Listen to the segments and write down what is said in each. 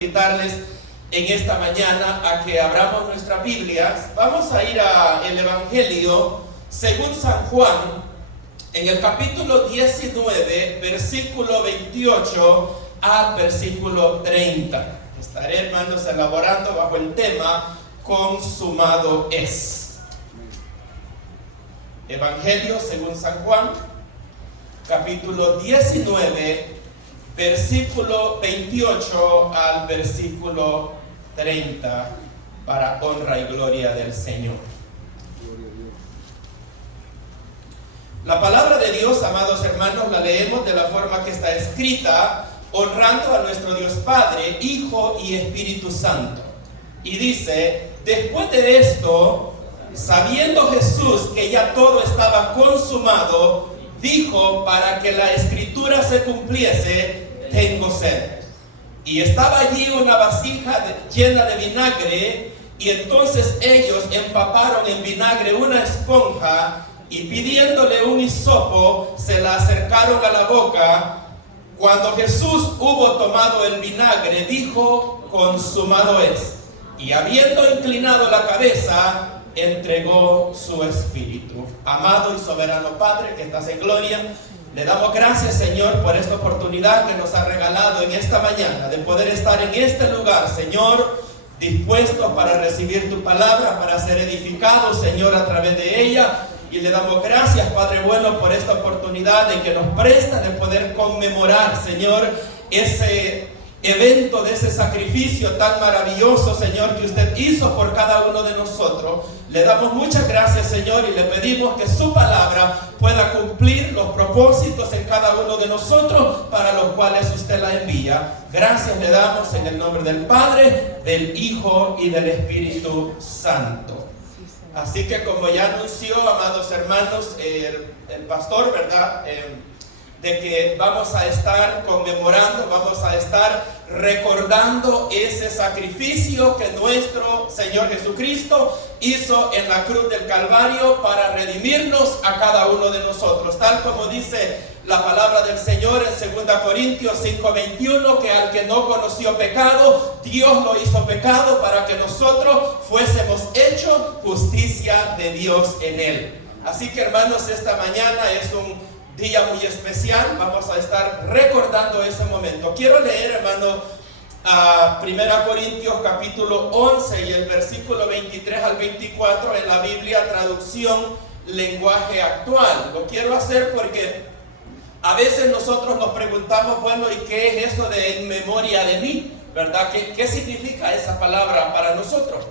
Invitarles en esta mañana a que abramos nuestras Biblias. Vamos a ir al Evangelio según San Juan, en el capítulo 19, versículo 28 al versículo 30. Estaré, hermanos, elaborando bajo el tema consumado es. Evangelio según San Juan, capítulo 19, versículo 28 al versículo 30, para honra y gloria del Señor. La palabra de Dios, amados hermanos, la leemos de la forma que está escrita, honrando a nuestro Dios Padre, Hijo y Espíritu Santo. Y dice: después de esto, sabiendo Jesús que ya todo estaba consumado, dijo, para que la escritura se cumpliese: tengo sed. Y estaba allí una vasija llena de vinagre, y entonces ellos empaparon en vinagre una esponja, y pidiéndole un hisopo, se la acercaron a la boca. Cuando Jesús hubo tomado el vinagre, dijo: consumado es. Y habiendo inclinado la cabeza, entregó su espíritu. Amado y soberano Padre, que estás en gloria, le damos gracias, Señor, por esta oportunidad que nos ha regalado en esta mañana de poder estar en este lugar, Señor, dispuestos para recibir tu palabra, para ser edificados, Señor, a través de ella. Y le damos gracias, Padre bueno, por esta oportunidad de que nos presta de poder conmemorar, Señor, ese evento de ese sacrificio tan maravilloso, Señor, que usted hizo por cada uno de nosotros. Le damos muchas gracias, Señor, y le pedimos que su palabra pueda cumplir los propósitos en cada uno de nosotros para los cuales usted la envía. Gracias le damos en el nombre del Padre, del Hijo y del Espíritu Santo. Así que, como ya anunció, amados hermanos, el pastor, ¿verdad?, de que vamos a estar conmemorando, vamos a estar recordando ese sacrificio que nuestro Señor Jesucristo hizo en la cruz del Calvario para redimirnos a cada uno de nosotros, tal como dice la palabra del Señor en 2 Corintios 5:21, que al que no conoció pecado, Dios lo hizo pecado para que nosotros fuésemos hechos justicia de Dios en él. Así que, hermanos, esta mañana es un día muy especial. Vamos a estar recordando ese momento. Quiero leer, hermano, a 1 Corintios capítulo 11 y el versículo 23 al 24 en la Biblia traducción lenguaje actual. Lo quiero hacer porque a veces nosotros nos preguntamos, bueno, ¿y qué es eso de en memoria de mí? ¿Verdad? ¿Qué significa esa palabra para nosotros?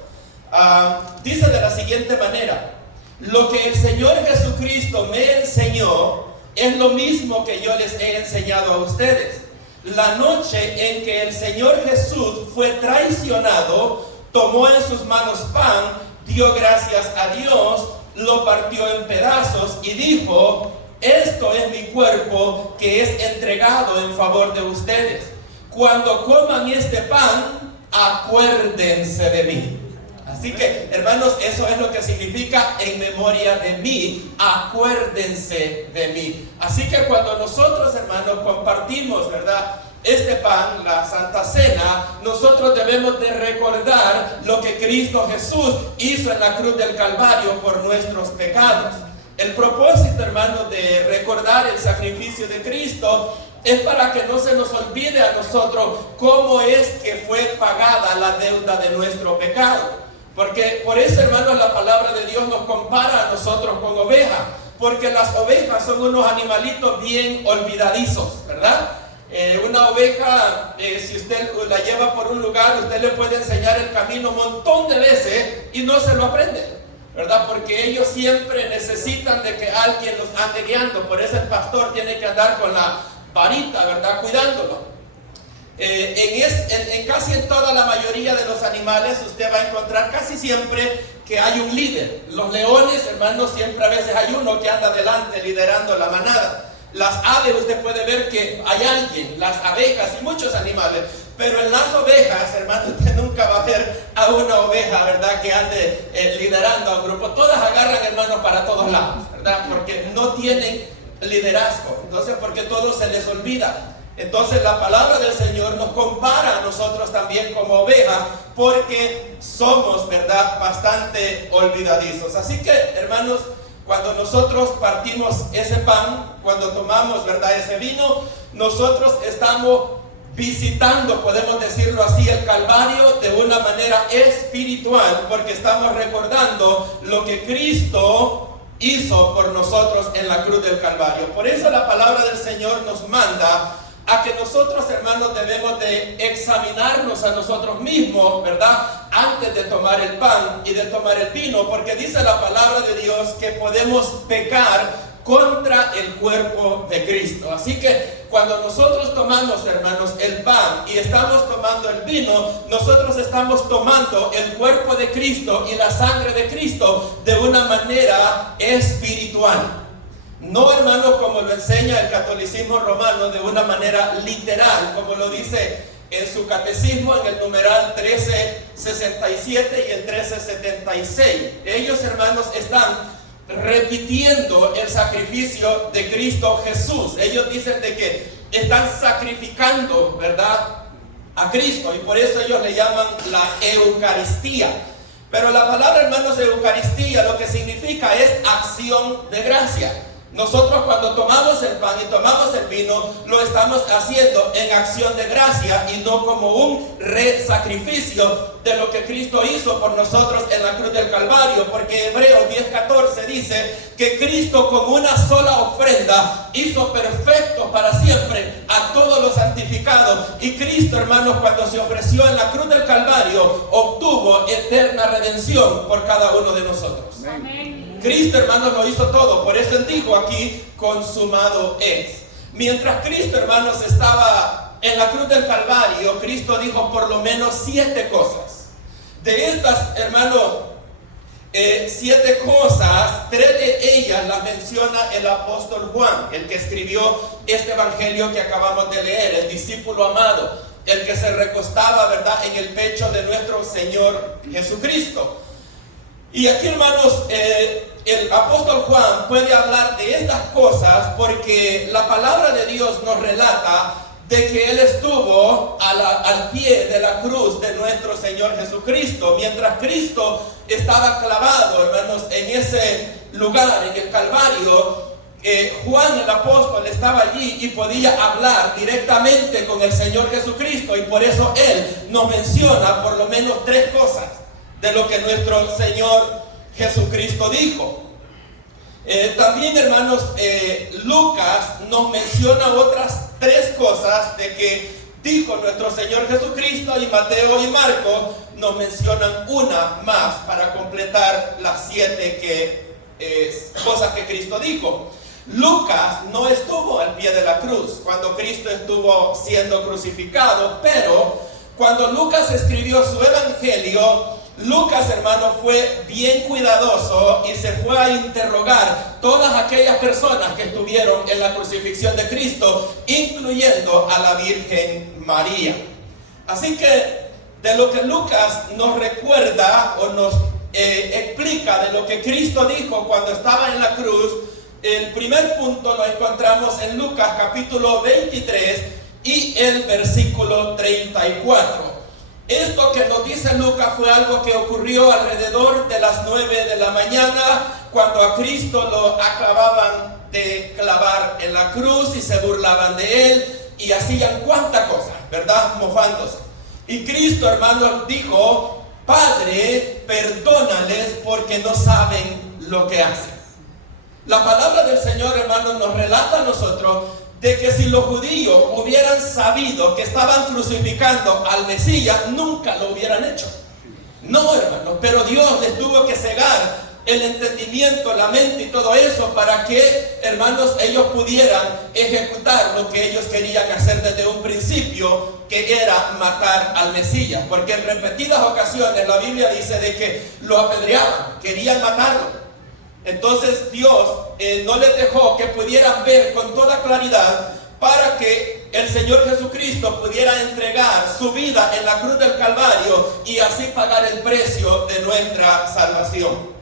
Dice de la siguiente manera: lo que el Señor Jesucristo me enseñó es lo mismo que yo les he enseñado a ustedes. La noche en que el Señor Jesús fue traicionado, tomó en sus manos pan, dio gracias a Dios, lo partió en pedazos y dijo: esto es mi cuerpo que es entregado en favor de ustedes. Cuando coman este pan, acuérdense de mí. Así que, hermanos, eso es lo que significa en memoria de mí. Acuérdense de mí. Así que cuando nosotros, hermanos, compartimos, ¿verdad?, este pan, la Santa Cena, nosotros debemos de recordar lo que Cristo Jesús hizo en la cruz del Calvario por nuestros pecados. El propósito, hermanos, de recordar el sacrificio de Cristo es para que no se nos olvide a nosotros cómo es que fue pagada la deuda de nuestro pecado. Porque por eso, hermanos, la palabra de Dios nos compara a nosotros con ovejas. Porque las ovejas son unos animalitos bien olvidadizos, ¿verdad? Una oveja, si usted la lleva por un lugar, usted le puede enseñar el camino un montón de veces y no se lo aprende, ¿verdad? Porque ellos siempre necesitan de que alguien los ande guiando. Por eso el pastor tiene que andar con la varita, ¿verdad?, cuidándolo. Casi en toda la mayoría de los animales usted va a encontrar casi siempre que hay un líder. Los leones, hermanos, siempre a veces hay uno que anda adelante liderando la manada. Las aves, usted puede ver que hay alguien, las abejas y muchos animales. Pero en las ovejas, hermanos, usted nunca va a ver a una oveja, ¿verdad?, que ande liderando a un grupo. Todas agarran, hermanos, para todos lados, ¿verdad? Porque no tienen liderazgo. Entonces, porque todo se les olvida. Entonces la palabra del Señor nos compara a nosotros también como ovejas, porque somos, ¿verdad?, bastante olvidadizos. Así que, hermanos, cuando nosotros partimos ese pan, cuando tomamos, ¿verdad?, ese vino, nosotros estamos visitando, podemos decirlo así, el Calvario de una manera espiritual, porque estamos recordando lo que Cristo hizo por nosotros en la cruz del Calvario. Por eso la palabra del Señor nos manda a que nosotros, hermanos, debemos de examinarnos a nosotros mismos, ¿verdad?, antes de tomar el pan y de tomar el vino, porque dice la palabra de Dios que podemos pecar contra el cuerpo de Cristo. Así que cuando nosotros tomamos, hermanos, el pan y estamos tomando el vino, nosotros estamos tomando el cuerpo de Cristo y la sangre de Cristo de una manera espiritual. No, hermanos, como lo enseña el catolicismo romano, de una manera literal, como lo dice en su catecismo en el numeral 1367 y el 1376. Ellos, hermanos, están repitiendo el sacrificio de Cristo Jesús. Ellos dicen de que están sacrificando, ¿verdad?, a Cristo, y por eso ellos le llaman la Eucaristía. Pero la palabra, hermanos, Eucaristía lo que significa es acción de gracia. Nosotros cuando tomamos el pan y tomamos el vino, lo estamos haciendo en acción de gracia y no como un sacrificio de lo que Cristo hizo por nosotros en la cruz del Calvario, porque Hebreos 10:14 dice que Cristo con una sola ofrenda hizo perfecto para siempre a todos los santificados. Y Cristo, hermanos, cuando se ofreció en la cruz del Calvario, obtuvo eterna redención por cada uno de nosotros. Amén. Cristo, hermanos, lo hizo todo. Por eso Él dijo aquí, consumado es. Mientras Cristo, hermanos, estaba en la cruz del Calvario, Cristo dijo por lo menos 7 cosas. De estas, hermanos, 7 cosas, 3 de ellas las menciona el apóstol Juan, el que escribió este evangelio que acabamos de leer, el discípulo amado, el que se recostaba, ¿verdad?, en el pecho de nuestro Señor Jesucristo. Y aquí, hermanos, el apóstol Juan puede hablar de estas cosas porque la palabra de Dios nos relata de que Él estuvo al pie de la cruz de nuestro Señor Jesucristo. Mientras Cristo estaba clavado, hermanos, en ese lugar, en el Calvario, Juan el apóstol estaba allí y podía hablar directamente con el Señor Jesucristo, y por eso él nos menciona por lo menos 3 cosas de lo que nuestro Señor Jesucristo dijo. También, hermanos, Lucas nos menciona otras 3 cosas de que dijo nuestro Señor Jesucristo, y Mateo y Marcos nos mencionan una más para completar las 7 cosas que Cristo dijo. Lucas no estuvo al pie de la cruz cuando Cristo estuvo siendo crucificado, pero cuando Lucas escribió su evangelio, Lucas, hermano, fue bien cuidadoso y se fue a interrogar todas aquellas personas que estuvieron en la crucifixión de Cristo, incluyendo a la Virgen María. Así que de lo que Lucas nos recuerda o nos explica de lo que Cristo dijo cuando estaba en la cruz, el primer punto lo encontramos en Lucas capítulo 23 y el versículo 34. Esto que nos dice Lucas fue algo que ocurrió alrededor de las 9 de la mañana, cuando a Cristo lo acababan de clavar en la cruz y se burlaban de él y hacían cuántas cosas, ¿verdad?, mofándose. Y Cristo, hermanos, dijo: Padre, perdónales porque no saben lo que hacen. La palabra del Señor, hermanos, nos relata a nosotros de que si los judíos hubieran sabido que estaban crucificando al Mesías, nunca lo hubieran hecho. No, hermanos, pero Dios les tuvo que cegar el entendimiento, la mente y todo eso para que, hermanos, ellos pudieran ejecutar lo que ellos querían hacer desde un principio, que era matar al Mesías. Porque en repetidas ocasiones la Biblia dice de que lo apedreaban, querían matarlo. Entonces Dios no les dejó que pudieran ver con toda claridad para que el Señor Jesucristo pudiera entregar su vida en la cruz del Calvario y así pagar el precio de nuestra salvación.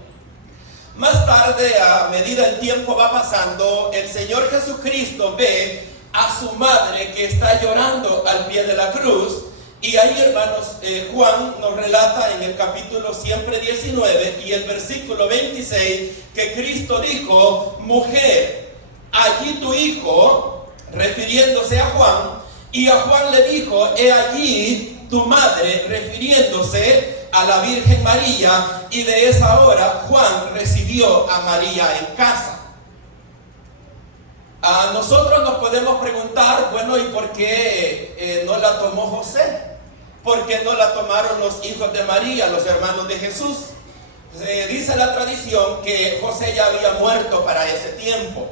Más tarde, a medida el tiempo va pasando, el Señor Jesucristo ve a su madre que está llorando al pie de la cruz. Y ahí, hermanos, Juan nos relata en el capítulo siempre 19 y el versículo 26 que Cristo dijo: mujer, allí tu hijo, refiriéndose a Juan, y a Juan le dijo: he allí tu madre, refiriéndose a la Virgen María. Y de esa hora Juan recibió a María en casa. A nosotros nos podemos preguntar, bueno, ¿y por qué no la tomó José? ¿Por qué no la tomaron los hijos de María, los hermanos de Jesús? Dice la tradición que José ya había muerto para ese tiempo.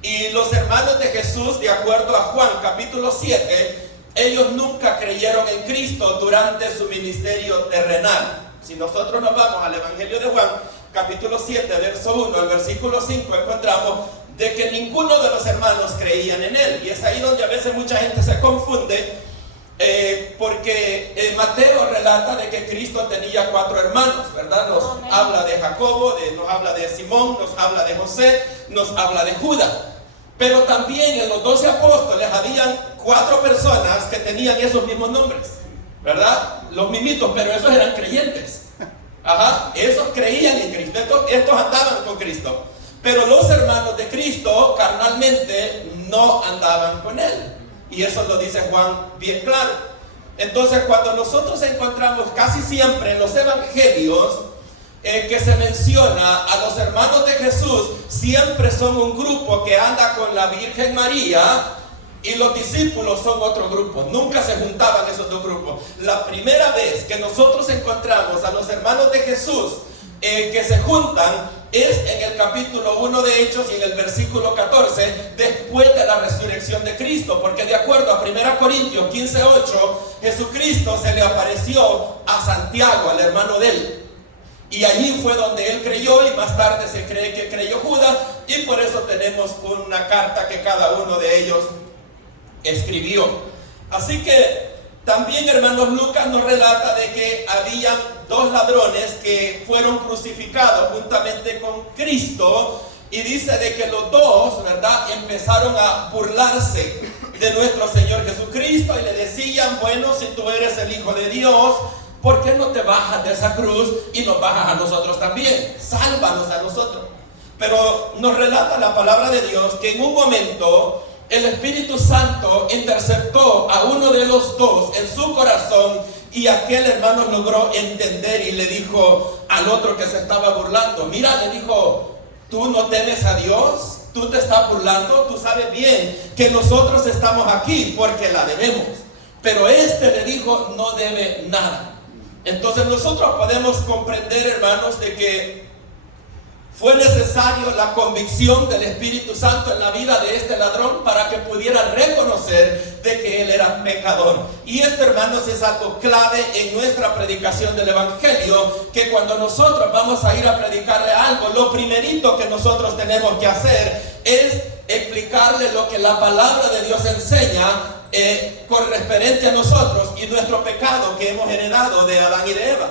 Y los hermanos de Jesús, de acuerdo a Juan capítulo 7, ellos nunca creyeron en Cristo durante su ministerio terrenal. Si nosotros nos vamos al Evangelio de Juan, capítulo 7, verso 1 al versículo 5, encontramos de que ninguno de los hermanos creían en él. Y es ahí donde a veces mucha gente se confunde, porque Mateo relata de que Cristo tenía 4 hermanos, ¿verdad? Nos habla de Jacobo, nos habla de Simón, nos habla de José, nos habla de Judas. Pero también en los 12 apóstoles habían 4 personas que tenían esos mismos nombres, ¿verdad? Los mismitos, pero esos eran creyentes. Ajá, esos creían en Cristo, estos andaban con Cristo. Pero los hermanos de Cristo carnalmente no andaban con él. Y eso lo dice Juan bien claro. Entonces, cuando nosotros encontramos casi siempre en los evangelios que se menciona a los hermanos de Jesús, siempre son un grupo que anda con la Virgen María, y los discípulos son otro grupo. Nunca se juntaban esos dos grupos. La primera vez que nosotros encontramos a los hermanos de Jesús que se juntan es en el capítulo 1 de Hechos y en el versículo 14, después de la resurrección de Cristo, porque de acuerdo a 1 Corintios 15:8, Jesucristo se le apareció a Santiago, al hermano de él, y allí fue donde él creyó, y más tarde se cree que creyó Judas, y por eso tenemos una carta que cada uno de ellos escribió. Así que también, hermanos, Lucas nos relata de que habían 2 ladrones que fueron crucificados juntamente con Cristo, y dice de que los 2, ¿verdad?, empezaron a burlarse de nuestro Señor Jesucristo y le decían: bueno, si tú eres el Hijo de Dios, ¿por qué no te bajas de esa cruz y nos bajas a nosotros también? Sálvanos a nosotros. Pero nos relata la palabra de Dios que en un momento el Espíritu Santo interceptó a uno de los 2 en su corazón, y aquel hermano logró entender y le dijo al otro que se estaba burlando: mira, le dijo, ¿tú no temes a Dios? ¿Tú te estás burlando? Tú sabes bien que nosotros estamos aquí porque la debemos. Pero este le dijo: no debe nada. Entonces nosotros podemos comprender, hermanos, de que fue necesario la convicción del Espíritu Santo en la vida de este ladrón para que pudiera reconocer de que él era pecador. Y esto, hermanos, es algo clave en nuestra predicación del Evangelio, que cuando nosotros vamos a ir a predicarle algo, lo primerito que nosotros tenemos que hacer es explicarle lo que la palabra de Dios enseña con referente a nosotros y nuestro pecado que hemos heredado de Adán y de Eva.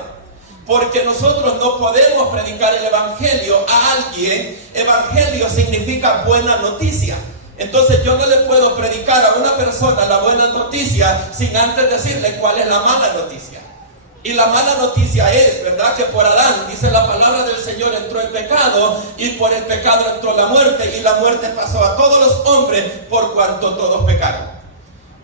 Porque nosotros no podemos predicar el Evangelio a alguien. Evangelio significa buena noticia. Entonces yo no le puedo predicar a una persona la buena noticia sin antes decirle cuál es la mala noticia. Y la mala noticia es, ¿verdad?, que por Adán, dice la palabra del Señor, entró el pecado, y por el pecado entró la muerte, y la muerte pasó a todos los hombres por cuanto todos pecaron.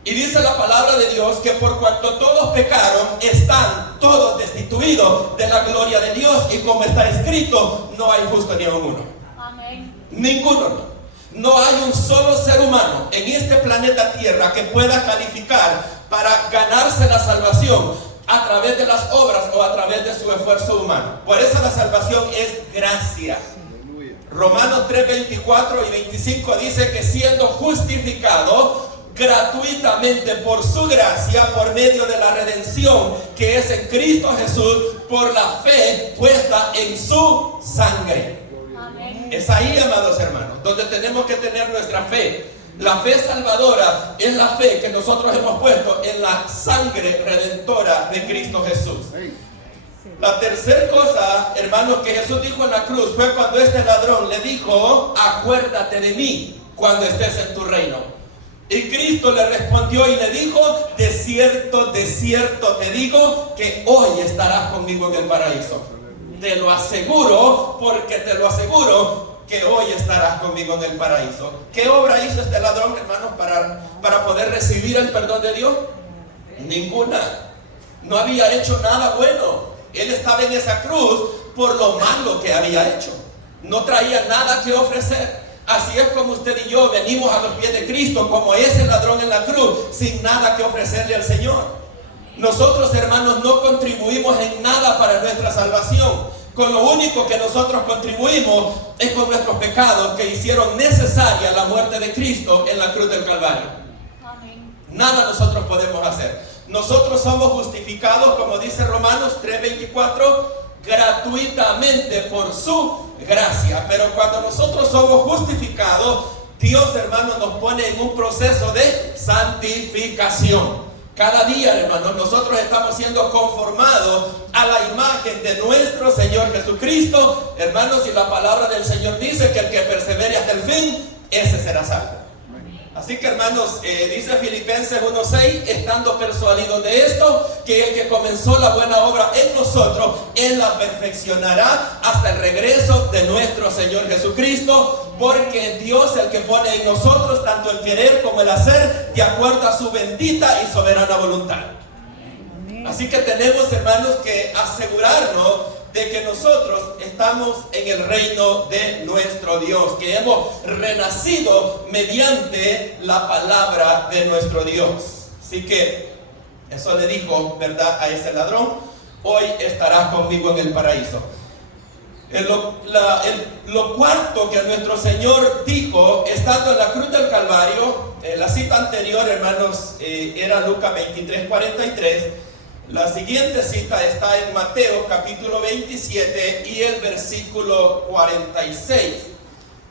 Y dice la palabra de Dios que por cuanto todos pecaron, están todos destituidos de la gloria de Dios. Y como está escrito, no hay justo ni aun uno. Amén. Ninguno no. No hay un solo ser humano en este planeta Tierra que pueda calificar para ganarse la salvación a través de las obras o a través de su esfuerzo humano. Por eso la salvación es gracia. Romanos 3, 24 y 25 dice que siendo justificado gratuitamente por su gracia, por medio de la redención que es en Cristo Jesús, por la fe puesta en su sangre. Amén. Es ahí, amados hermanos, donde tenemos que tener nuestra fe. La fe salvadora es la fe que nosotros hemos puesto en la sangre redentora de Cristo Jesús. La tercera cosa, hermanos, que Jesús dijo en la cruz fue cuando este ladrón le dijo: acuérdate de mí cuando estés en tu reino. Y Cristo le respondió y le dijo: de cierto te digo que hoy estarás conmigo en el paraíso. Te lo aseguro, porque te lo aseguro, que hoy estarás conmigo en el paraíso. ¿Qué obra hizo este ladrón, hermanos, para poder recibir el perdón de Dios? Ninguna. No había hecho nada bueno. Él estaba en esa cruz por lo malo que había hecho. No traía nada que ofrecer. Así es como usted y yo venimos a los pies de Cristo, como ese ladrón en la cruz, sin nada que ofrecerle al Señor. Nosotros, hermanos, no contribuimos en nada para nuestra salvación. Con lo único que nosotros contribuimos es con nuestros pecados que hicieron necesaria la muerte de Cristo en la cruz del Calvario. Amén. Nada nosotros podemos hacer. Nosotros somos justificados, como dice Romanos 3:24, gratuitamente por su gracia. Pero cuando nosotros somos justificados, Dios, hermanos, nos pone en un proceso de santificación. Cada día, hermanos, nosotros estamos siendo conformados a la imagen de nuestro Señor Jesucristo. Hermanos, y la palabra del Señor dice que el que persevere hasta el fin, ese será salvo. Así que, hermanos, dice Filipenses 1:6, estando persuadidos de esto, que el que comenzó la buena obra en nosotros, Él la perfeccionará hasta el regreso de nuestro Señor Jesucristo, porque Dios es el que pone en nosotros tanto el querer como el hacer, de acuerdo a su bendita y soberana voluntad. Así que tenemos, hermanos, que asegurarnos de que nosotros estamos en el reino de nuestro Dios, que hemos renacido mediante la palabra de nuestro Dios. Así que eso le dijo, ¿verdad?, a ese ladrón: hoy estarás conmigo en el paraíso. Lo cuarto que nuestro Señor dijo estando en la cruz del Calvario, la cita anterior, hermanos, era Lucas 23:43. La siguiente cita está en Mateo capítulo 27 y el versículo 46.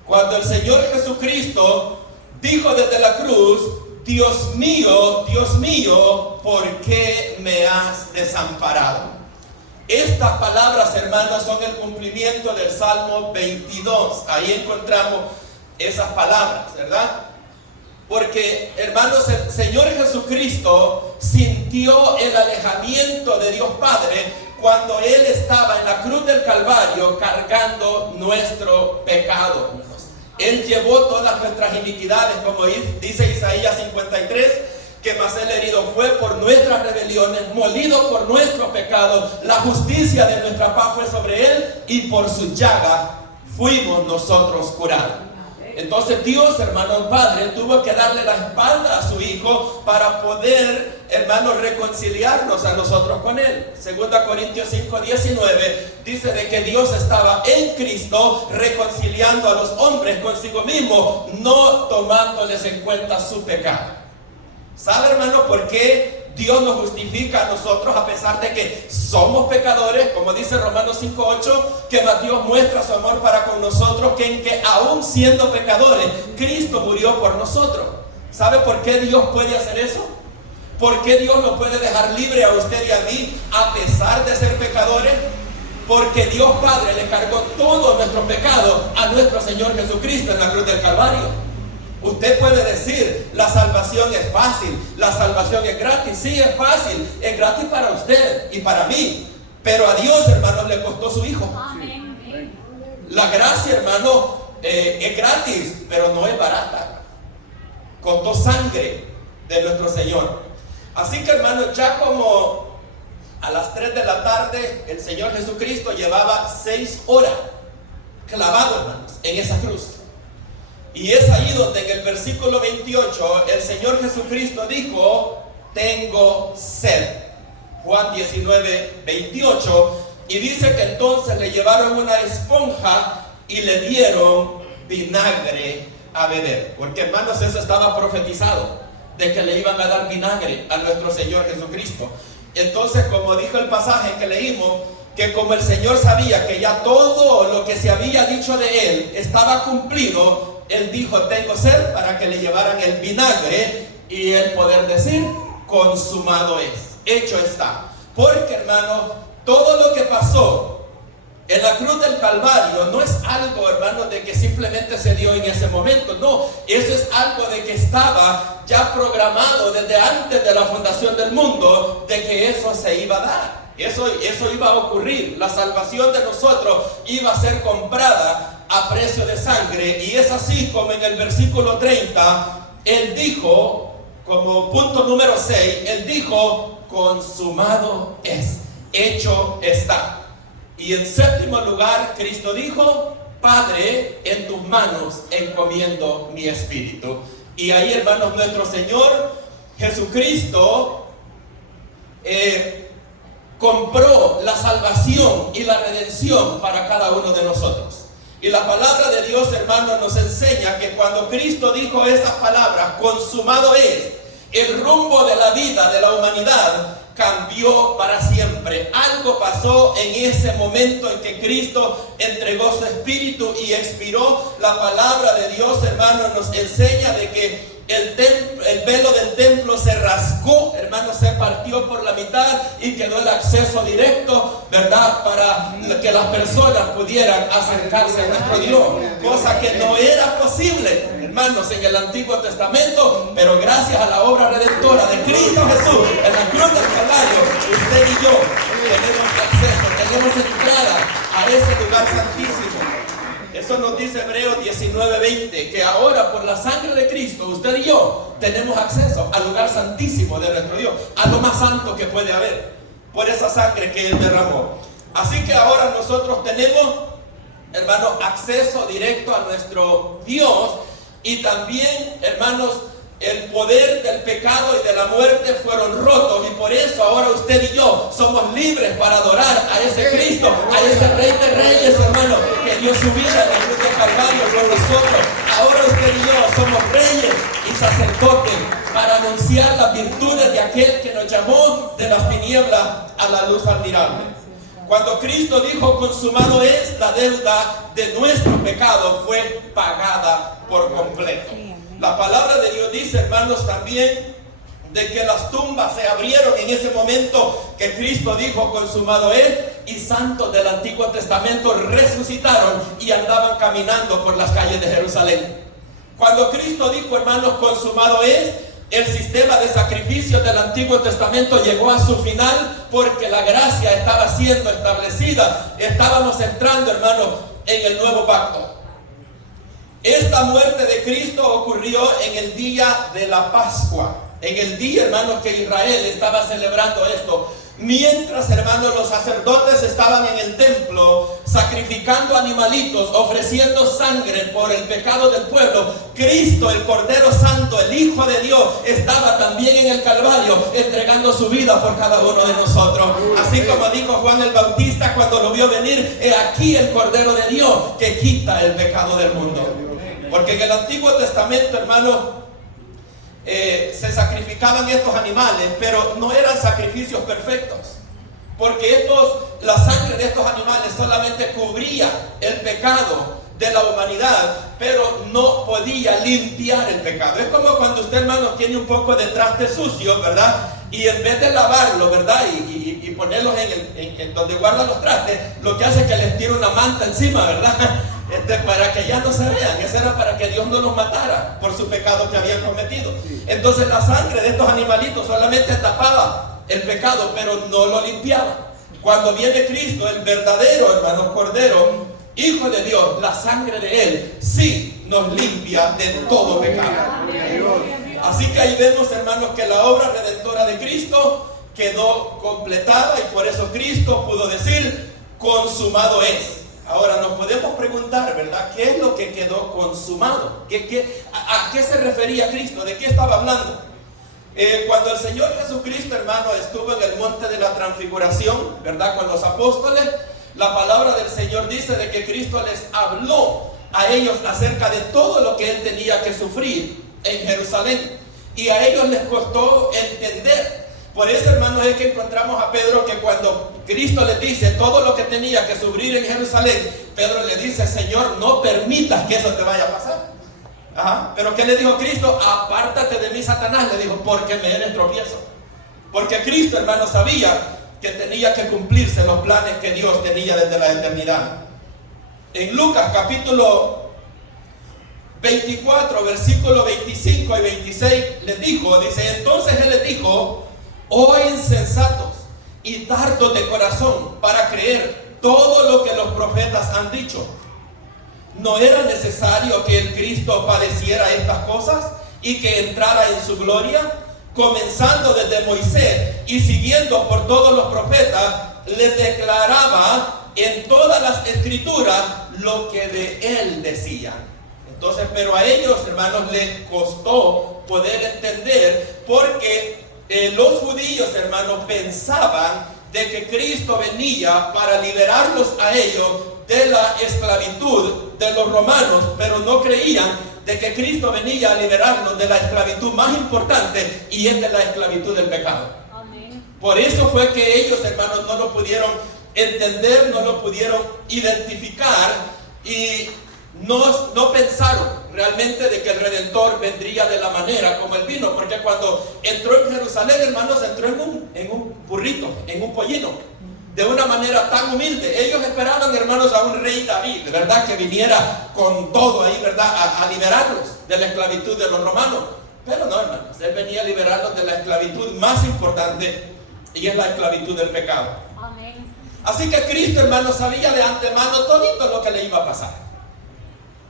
Cuando el Señor Jesucristo dijo desde la cruz: Dios mío, ¿por qué me has desamparado? Estas palabras, hermanos, son el cumplimiento del Salmo 22. Ahí encontramos esas palabras, ¿verdad? Porque, hermanos, el Señor Jesucristo sintió el alejamiento de Dios Padre cuando Él estaba en la cruz del Calvario cargando nuestro pecado. Él llevó todas nuestras iniquidades, como dice Isaías 53, que mas Él herido fue por nuestras rebeliones, molido por nuestros pecados. La justicia de nuestra paz fue sobre Él, y por su llaga fuimos nosotros curados. Entonces Dios, hermano Padre, tuvo que darle la espalda a su Hijo para poder, hermanos, reconciliarnos a nosotros con Él. 2 Corintios 5:19 dice de que Dios estaba en Cristo reconciliando a los hombres consigo mismo, no tomándoles en cuenta su pecado. ¿Sabe, hermano, por qué Dios nos justifica a nosotros a pesar de que somos pecadores? Como dice Romanos 5:8, que más Dios muestra su amor para con nosotros, que en que aún siendo pecadores, Cristo murió por nosotros. ¿Sabe por qué Dios puede hacer eso? ¿Por qué Dios nos puede dejar libre a usted y a mí a pesar de ser pecadores? Porque Dios Padre le cargó todos nuestros pecados a nuestro Señor Jesucristo en la cruz del Calvario. Usted puede decir: la salvación es fácil, la salvación es gratis. Sí, es fácil, es gratis para usted y para mí, pero a Dios, hermano, le costó su Hijo. Amén. La gracia, hermano, es gratis, pero no es barata. Costó sangre de nuestro Señor. Así que, hermano, ya como a las 3 de la tarde, el Señor Jesucristo llevaba 6 horas clavado, hermanos, en esa cruz. Y es ahí donde en el versículo 28 el Señor Jesucristo dijo: tengo sed. Juan 19:28. Y dice que entonces le llevaron una esponja y le dieron vinagre a beber. Porque, hermanos, eso estaba profetizado, de que le iban a dar vinagre a nuestro Señor Jesucristo. Entonces, como dijo el pasaje que leímos, que como el Señor sabía que ya todo lo que se había dicho de Él estaba cumplido, Él dijo: tengo sed, para que le llevaran el vinagre y Él poder decir: consumado es, hecho está. Porque, hermano, todo lo que pasó En la cruz del Calvario no es algo, hermanos, de que simplemente se dio en ese momento. No, eso es algo de que estaba ya programado desde antes de la fundación del mundo, de que eso se iba a dar. Eso iba a ocurrir. La salvación de nosotros iba a ser comprada a precio de sangre. Y es así como en el versículo 30, Él dijo, como punto número 6, Él dijo, consumado es, hecho está. Y en séptimo lugar, Cristo dijo, Padre, en tus manos encomiendo mi espíritu. Y ahí, hermanos, nuestro Señor Jesucristo compró la salvación y la redención para cada uno de nosotros. Y la palabra de Dios, hermanos, nos enseña que cuando Cristo dijo esas palabras, consumado es, el rumbo de la vida de la humanidad cambió para siempre. Algo pasó en ese momento en que Cristo entregó su espíritu y expiró. La palabra de Dios, hermanos, nos enseña de que el velo del templo se rasgó, hermanos, se partió por la mitad y quedó el acceso directo, ¿verdad?, para que las personas pudieran acercarse a nuestro Dios, cosa que no era posible, hermanos, en el Antiguo Testamento, pero gracias a la obra redentora de Cristo Jesús en la cruz del Calvario, usted y yo tenemos acceso, tenemos entrada a ese lugar santísimo. Eso nos dice Hebreos 19:20, que ahora por la sangre de Cristo, usted y yo tenemos acceso al lugar santísimo de nuestro Dios, a lo más santo que puede haber, por esa sangre que Él derramó. Así que ahora nosotros tenemos, hermanos, acceso directo a nuestro Dios, y también, hermanos, el poder del pecado y de la muerte fueron rotos, y por eso ahora usted y yo somos libres para adorar a ese Cristo, a ese Rey de Reyes, hermano, que dio su vida en la cruz del Calvario por nosotros. Ahora usted y yo somos reyes y sacerdotes para anunciar las virtudes de aquel que nos llamó de las tinieblas a la luz admirable. Cuando Cristo dijo consumado es, la deuda de nuestro pecado fue pagada por completo. La palabra de Dios dice, hermanos, también de que las tumbas se abrieron en ese momento que Cristo dijo consumado es, y santos del Antiguo Testamento resucitaron y andaban caminando por las calles de Jerusalén. Cuando Cristo dijo, hermanos, consumado es, el sistema de sacrificios del Antiguo Testamento llegó a su final porque la gracia estaba siendo establecida. Estábamos entrando, hermanos, en el nuevo pacto. Esta muerte de Cristo ocurrió en el día de la Pascua, en el día, hermanos, que Israel estaba celebrando esto. Mientras, hermanos, los sacerdotes estaban en el templo sacrificando animalitos, ofreciendo sangre por el pecado del pueblo, Cristo, el Cordero Santo, el Hijo de Dios, estaba también en el Calvario entregando su vida por cada uno de nosotros. Así como dijo Juan el Bautista cuando lo vio venir, he aquí el Cordero de Dios que quita el pecado del mundo. Porque en el Antiguo Testamento, hermanos, se sacrificaban estos animales, pero no eran sacrificios perfectos, porque la sangre de estos animales solamente cubría el pecado de la humanidad, pero no podía limpiar el pecado. Es como cuando usted, hermano, tiene un poco de traste sucio, ¿verdad? Y en vez de lavarlo, ¿verdad? Y ponerlos en donde guardan los trastes, lo que hace es que les tira una manta encima, ¿verdad? Para que ya no se vean. Eso era para que Dios no los matara por su pecado que habían cometido. Entonces la sangre de estos animalitos solamente tapaba el pecado, pero no lo limpiaba. Cuando viene Cristo, el verdadero, hermano, Cordero, Hijo de Dios, la sangre de Él sí nos limpia de todo pecado. Así que ahí vemos, hermanos, que la obra redentora de Cristo quedó completada, y por eso Cristo pudo decir consumado es. Ahora nos podemos preguntar, ¿verdad? ¿Qué es lo que quedó consumado? ¿A qué se refería Cristo? ¿De qué estaba hablando? Cuando el Señor Jesucristo, hermano, estuvo en el monte de la transfiguración, ¿verdad?, con los apóstoles, la palabra del Señor dice de que Cristo les habló a ellos acerca de todo lo que Él tenía que sufrir en Jerusalén, y a ellos les costó entender. Por eso, hermanos, es que encontramos a Pedro, que cuando Cristo les dice todo lo que tenía que sufrir en Jerusalén, Pedro le dice, Señor, no permitas que eso te vaya a pasar. Pero ¿qué le dijo Cristo? Apártate de mí, Satanás, le dijo, porque me eres tropiezo. Porque Cristo, hermano, sabía que tenía que cumplirse los planes que Dios tenía desde la eternidad. En Lucas capítulo 24, versículos 25 y 26, les dijo, dice, entonces Él les dijo, oh insensatos y tardos de corazón para creer todo lo que los profetas han dicho. ¿No era necesario que el Cristo padeciera estas cosas y que entrara en su gloria? Comenzando desde Moisés y siguiendo por todos los profetas, les declaraba en todas las escrituras lo que de Él decían. Entonces, pero a ellos, hermanos, les costó poder entender, porque los judíos, hermanos, pensaban de que Cristo venía para liberarlos a ellos de la esclavitud de los romanos, pero no creían de que Cristo venía a liberarnos de la esclavitud más importante, y es de la esclavitud del pecado. Amén. Por eso fue que ellos, hermanos, no lo pudieron entender, no lo pudieron identificar, y no pensaron realmente de que el Redentor vendría de la manera como Él vino, porque cuando entró en Jerusalén, hermanos, entró en un burrito, en un pollino, de una manera tan humilde. Ellos esperaban, hermanos, a un rey David, ¿verdad?, que viniera con todo ahí, ¿verdad?, a liberarlos de la esclavitud de los romanos. Pero no, hermanos, Él venía a liberarlos de la esclavitud más importante, y es la esclavitud del pecado. Amén. Así que Cristo, hermanos, sabía de antemano todito lo que le iba a pasar.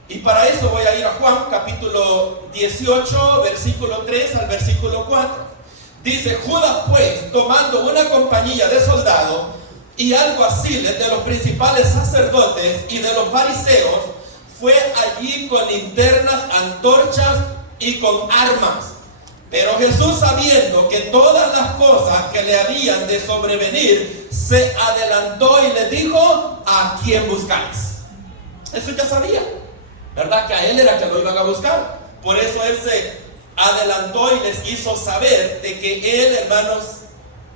Y para eso voy a ir a Juan capítulo 18, versículo 3 al versículo 4. Dice, Judas pues, tomando una compañía de soldados y alguaciles de los principales sacerdotes y de los fariseos, fue allí con linternas, antorchas y con armas. Pero Jesús, sabiendo que todas las cosas que le habían de sobrevenir, se adelantó y le dijo, ¿a quién buscáis? Eso ya sabía, ¿verdad?, que a Él era que lo iban a buscar. Por eso Él se adelantó y les hizo saber de que Él, hermanos,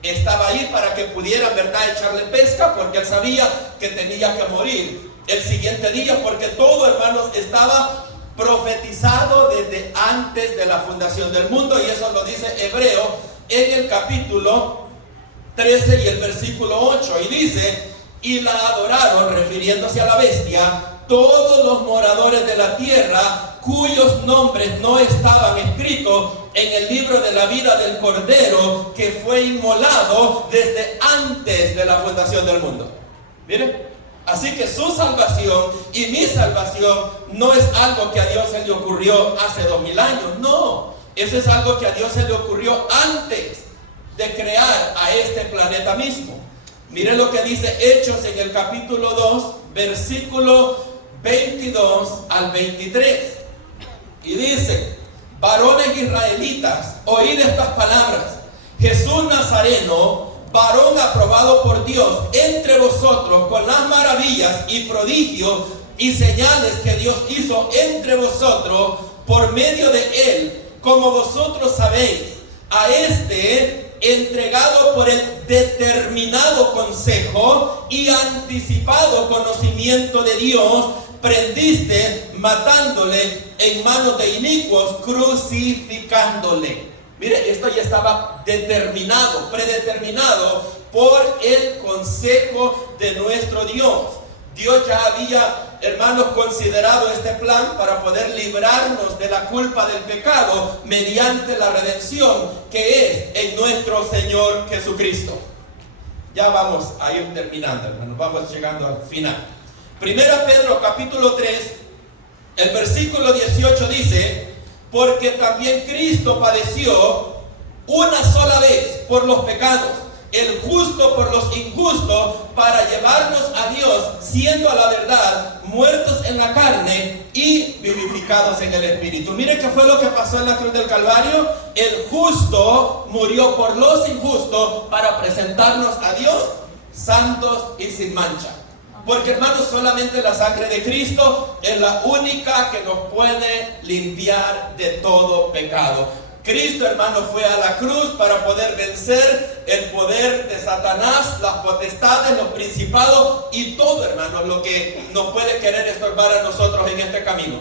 estaba ahí para que pudieran, ¿verdad?, echarle pesca, porque Él sabía que tenía que morir el siguiente día, porque todo, hermanos, estaba profetizado desde antes de la fundación del mundo, y eso lo dice Hebreo en el capítulo 13 y el versículo 8, y dice, y la adoraron, refiriéndose a la bestia, todos los moradores de la tierra cuyos nombres no estaban escritos en el libro de la vida del Cordero que fue inmolado desde antes de la fundación del mundo. Miren, así que su salvación y mi salvación no es algo que a Dios se le ocurrió hace 2000 años, no, eso es algo que a Dios se le ocurrió antes de crear a este planeta mismo. Miren lo que dice Hechos en el capítulo 2, versículo 22 al 23. Y dice, varones israelitas, oíd estas palabras. Jesús Nazareno, varón aprobado por Dios entre vosotros con las maravillas y prodigios y señales que Dios hizo entre vosotros por medio de Él, como vosotros sabéis, a este entregado por el determinado consejo y anticipado conocimiento de Dios, prendiste matándole en manos de inicuos, crucificándole. Mire, esto ya estaba determinado, predeterminado por el consejo de nuestro Dios. Dios ya había, hermanos, considerado este plan para poder librarnos de la culpa del pecado mediante la redención que es en nuestro Señor Jesucristo. Ya vamos a ir terminando, hermanos, vamos llegando al final. Primera Pedro capítulo 3, el versículo 18 dice, porque también Cristo padeció una sola vez por los pecados, el justo por los injustos, para llevarnos a Dios, siendo a la verdad muertos en la carne y vivificados en el Espíritu. Mire qué fue lo que pasó en la cruz del Calvario. El justo murió por los injustos para presentarnos a Dios santos y sin mancha. Porque, hermanos, solamente la sangre de Cristo es la única que nos puede limpiar de todo pecado. Cristo, hermanos, fue a la cruz para poder vencer el poder de Satanás, las potestades, los principados y todo, hermanos, lo que nos puede querer estorbar a nosotros en este camino.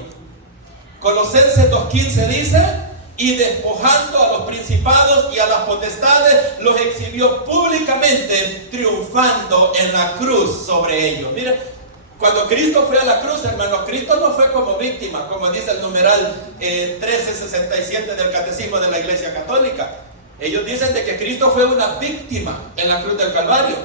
Colosenses 2:15 dice, y despojando a los principados y a las potestades, los exhibió públicamente, triunfando en la cruz sobre ellos. Mire, cuando Cristo fue a la cruz, hermanos, Cristo no fue como víctima, como dice el numeral 1367 del Catecismo de la Iglesia Católica. Ellos dicen de que Cristo fue una víctima en la cruz del Calvario.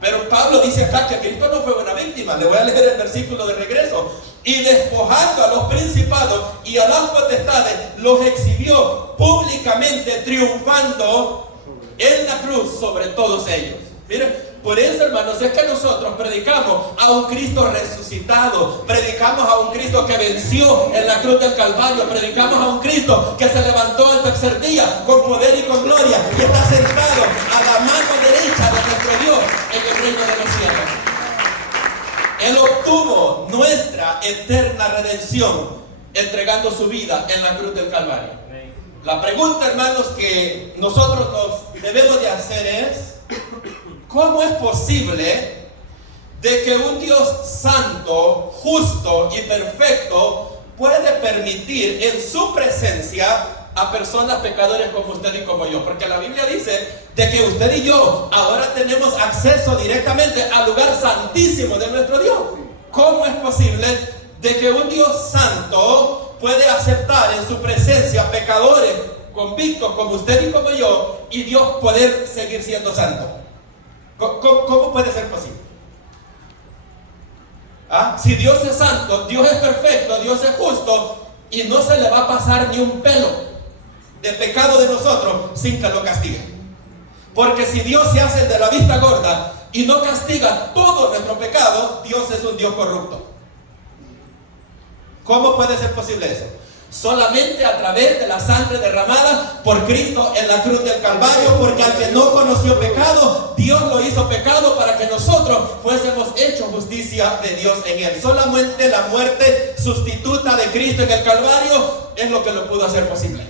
Pero Pablo dice acá que Cristo no fue una víctima. Le voy a leer el versículo de regreso. Y despojando a los principados y a las potestades, los exhibió públicamente, triunfando en la cruz sobre todos ellos. Miren, por eso, hermanos, es que nosotros predicamos a un Cristo resucitado, predicamos a un Cristo que venció en la cruz del Calvario, predicamos a un Cristo que se levantó al tercer día con poder y con gloria y está sentado a la mano derecha de nuestro Dios en el reino de los cielos. Él obtuvo nuestra eterna redención entregando su vida en la cruz del Calvario. La pregunta, hermanos, que nosotros nos debemos de hacer es: ¿cómo es posible de que un Dios santo, justo y perfecto puede permitir en su presencia a personas pecadores como usted y como yo? Porque la Biblia dice de que usted y yo ahora tenemos acceso directamente al lugar santísimo de nuestro Dios. ¿Cómo es posible de que un Dios santo puede aceptar en su presencia pecadores convictos como usted y como yo, y Dios poder seguir siendo santo? ¿Cómo puede ser posible? Si Dios es santo, Dios es perfecto, Dios es justo, y no se le va a pasar ni un pelo de pecado de nosotros sin que lo castigue. Porque si Dios se hace de la vista gorda y no castiga todo nuestro pecado, Dios es un Dios corrupto. ¿Cómo puede ser posible eso? Solamente a través de la sangre derramada por Cristo en la cruz del Calvario, porque al que no conoció pecado, Dios lo hizo pecado para que nosotros fuésemos hechos justicia de Dios en él. Solamente la muerte sustituta de Cristo en el Calvario es lo que lo pudo hacer posible.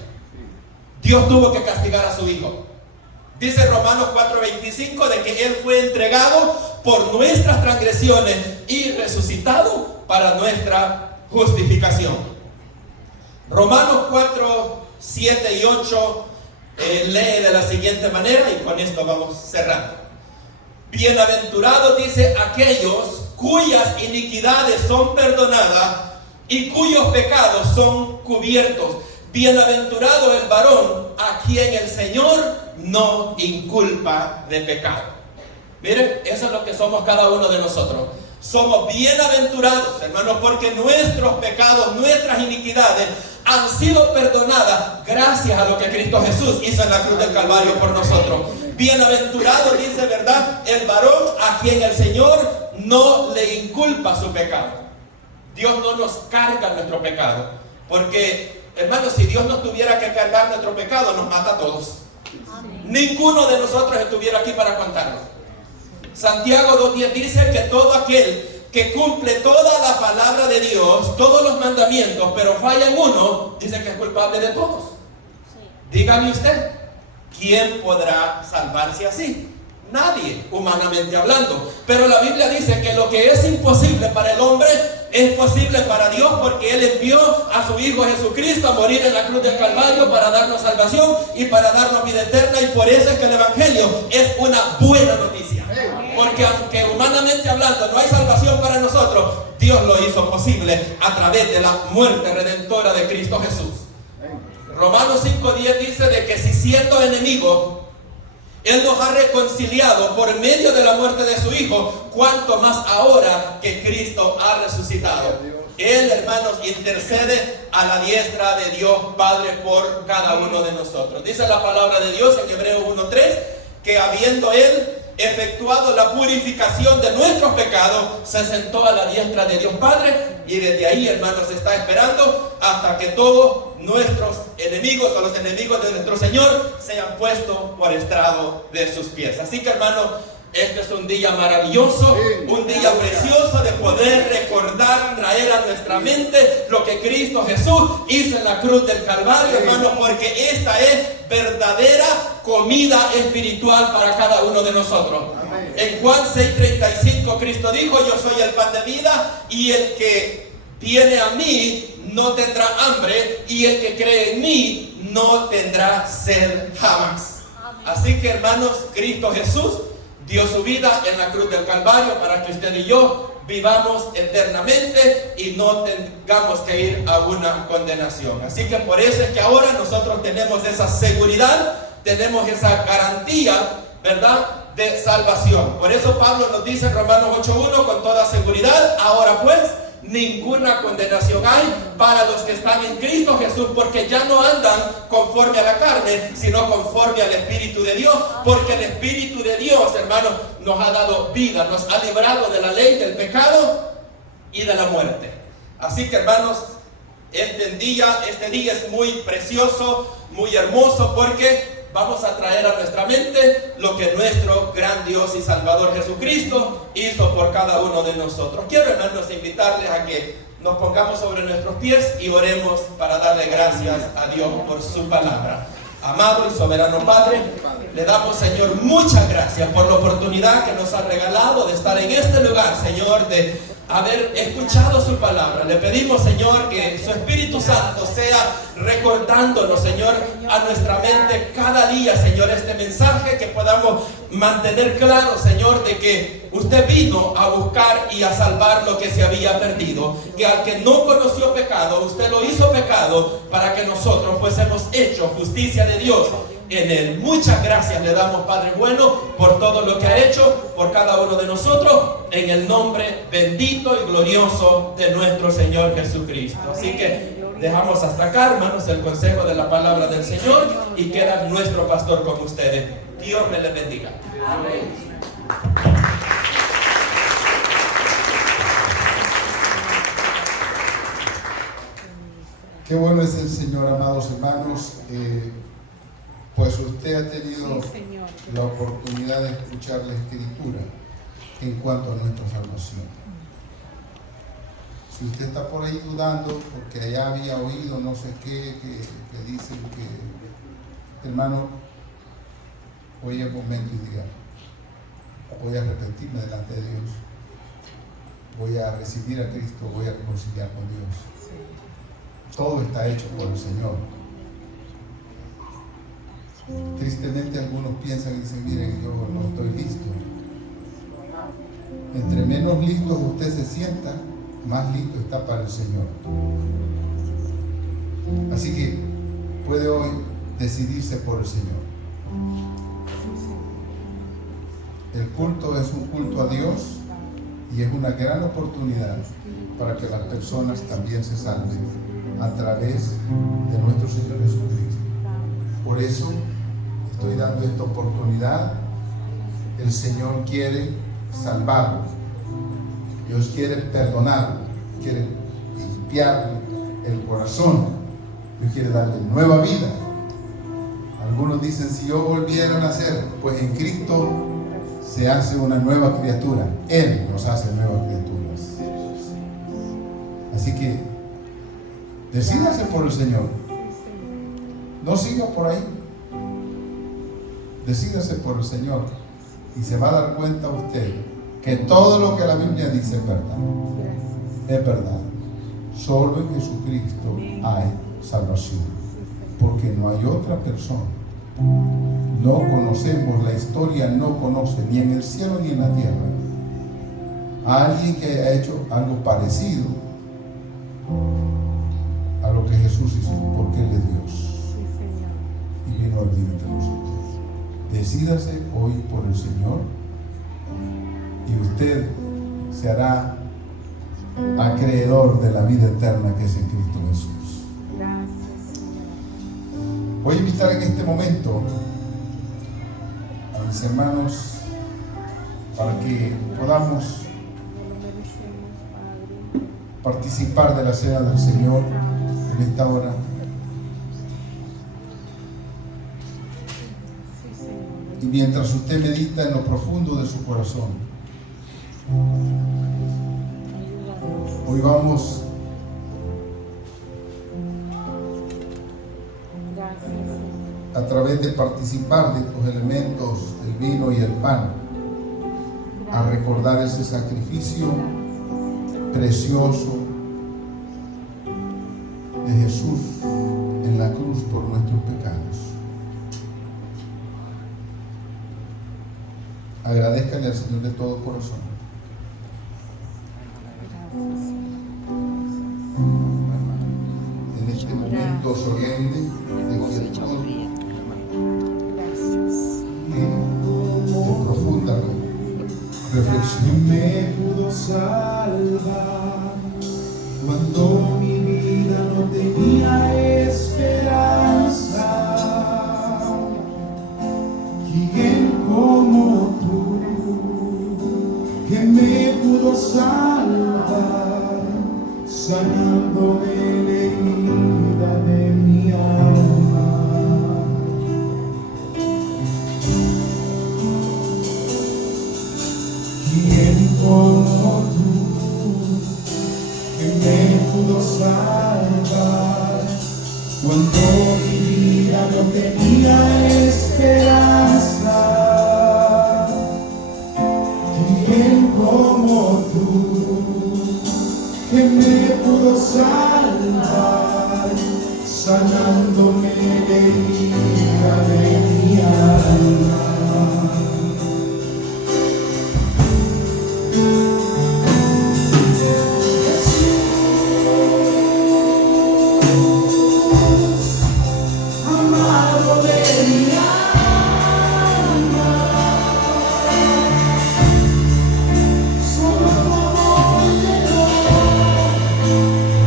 Dios tuvo que castigar a su Hijo. Dice Romanos 4:25 de que Él fue entregado por nuestras transgresiones y resucitado para nuestra justificación. Romanos 4, 7 y 8 lee de la siguiente manera, y con esto vamos cerrando. Bienaventurados, dice, aquellos cuyas iniquidades son perdonadas y cuyos pecados son cubiertos. Bienaventurado el varón a quien el Señor no inculpa de pecado. Miren, eso es lo que somos cada uno de nosotros. Somos bienaventurados, hermanos, porque nuestros pecados, nuestras iniquidades han sido perdonadas gracias a lo que Cristo Jesús hizo en la cruz del Calvario por nosotros. Bienaventurado, dice, ¿verdad?, el varón a quien el Señor no le inculpa su pecado. Dios no nos carga nuestro pecado, porque, hermanos, si Dios nos tuviera que cargar nuestro pecado, nos mata a todos. Ninguno de nosotros estuviera aquí para contarlo. Santiago 2:10 dice que todo aquel que cumple toda la palabra de Dios, todos los mandamientos, pero falla en uno, dice que es culpable de todos. Dígame usted, ¿quién podrá salvarse así? Nadie, humanamente hablando. Pero la Biblia dice que lo que es imposible para el hombre es posible para Dios, porque Él envió a su Hijo Jesucristo a morir en la cruz del Calvario para darnos salvación y para darnos vida eterna. Y por eso es que el Evangelio es una buena noticia. Porque aunque humanamente hablando no hay salvación para nosotros, Dios lo hizo posible a través de la muerte redentora de Cristo Jesús. Romanos 5:10 dice de que si siendo enemigos Él nos ha reconciliado por medio de la muerte de su Hijo, cuanto más ahora que Cristo ha resucitado. Él, hermanos, intercede a la diestra de Dios Padre por cada uno de nosotros. Dice la palabra de Dios en Hebreos 1:3 que habiendo Él efectuado la purificación de nuestros pecados, se sentó a la diestra de Dios Padre, y desde ahí, hermanos, está esperando hasta que todos nuestros enemigos o los enemigos de nuestro Señor sean puestos por estrado de sus pies. Así que, hermanos, este es un día maravilloso, un día precioso de poder recordar, traer a nuestra mente lo que Cristo Jesús hizo en la cruz del Calvario, hermanos, porque esta es verdadera comida espiritual para cada uno de nosotros. En Juan 6:35 Cristo dijo: yo soy el pan de vida, y el que viene a mí no tendrá hambre, y el que cree en mí no tendrá sed jamás. Así que, hermanos, Cristo Jesús dio su vida en la cruz del Calvario para que usted y yo vivamos eternamente y no tengamos que ir a una condenación. Así que por eso es que ahora nosotros tenemos esa seguridad, tenemos esa garantía, ¿verdad?, de salvación. Por eso Pablo nos dice en Romanos 8:1 con toda seguridad: ahora pues ninguna condenación hay para los que están en Cristo Jesús, porque ya no andan conforme a la carne, sino conforme al Espíritu de Dios, porque el Espíritu de Dios, hermano, nos ha dado vida, nos ha librado de la ley del pecado y de la muerte. Así que, hermanos, este día es muy precioso, muy hermoso, porque vamos a traer a nuestra mente lo que nuestro gran Dios y Salvador Jesucristo hizo por cada uno de nosotros. Quiero, hermanos, invitarles a que nos pongamos sobre nuestros pies y oremos para darle gracias a Dios por su palabra. Amado y soberano Padre, le damos, Señor, muchas gracias por la oportunidad que nos ha regalado de estar en este lugar, Señor, de haber escuchado su palabra. Le pedimos, Señor, que su Espíritu Santo sea recordándonos, Señor, a nuestra mente cada día, Señor, este mensaje, que podamos mantener claro, Señor, de que usted vino a buscar y a salvar lo que se había perdido, que al que no conoció pecado, usted lo hizo pecado para que nosotros fuésemos hechos justicia de Dios en él. Muchas gracias le damos, Padre bueno, por todo lo que ha hecho por cada uno de nosotros, en el nombre bendito y glorioso de nuestro Señor Jesucristo. Así que dejamos hasta acá, hermanos, el consejo de la palabra del Señor, y queda nuestro pastor con ustedes. Dios me les bendiga. Amén. Qué bueno es el Señor, amados hermanos. Pues usted ha tenido la oportunidad de escuchar la Escritura en cuanto a nuestra salvación. Si usted está por ahí dudando, porque allá había oído no sé qué, que dicen que, hermano, hoy es el momento y diga: voy a arrepentirme delante de Dios, voy a recibir a Cristo, voy a reconciliar con Dios. Todo está hecho por el Señor. Tristemente algunos piensan y dicen: miren, yo no estoy listo. Entre menos listo usted se sienta, más listo está para el Señor. Así que puede hoy decidirse por el Señor. El culto es un culto a Dios y es una gran oportunidad para que las personas también se salven a través de nuestro Señor Jesucristo. Por eso estoy dando esta oportunidad. El Señor quiere salvarlo, Dios quiere perdonarlo, quiere limpiarle el corazón, Dios quiere darle nueva vida. Algunos dicen: si yo volviera a nacer, pues en Cristo se hace una nueva criatura. Él nos hace nuevas criaturas. Así que decídase por el Señor, no siga por ahí. Decídase por el Señor y se va a dar cuenta usted que todo lo que la Biblia dice es verdad. Es verdad. Solo en Jesucristo hay salvación, porque no hay otra persona. No conocemos, la historia no conoce, ni en el cielo ni en la tierra, a alguien que haya hecho algo parecido a lo que Jesús hizo, porque Él es Dios y vino a vivir entre nosotros. Decídase hoy por el Señor y usted se hará acreedor de la vida eterna que es en Cristo Jesús. Voy a invitar en este momento a mis hermanos para que podamos participar de la cena del Señor en esta hora. Y mientras usted medita en lo profundo de su corazón, hoy vamos a través de participar de estos elementos, el vino y el pan, a recordar ese sacrificio precioso de Jesús en la cruz por nuestros pecados. Agradezcanle al Señor de todo corazón. En este momento solemne de quietud y de profunda reflexión. Me pudo salvar cuando mi vida no tenía esperanza. ¿Quién como tú que me pudo salvar, sanándome la herida de mi alma? ¿Quién como tú que me pudo salvar cuando mi vida no tenía esperanza? ¿Quién como tú que me pudo salvar, sanándome la herida de mi alma? Amado de mi alma, solo tu amor llenó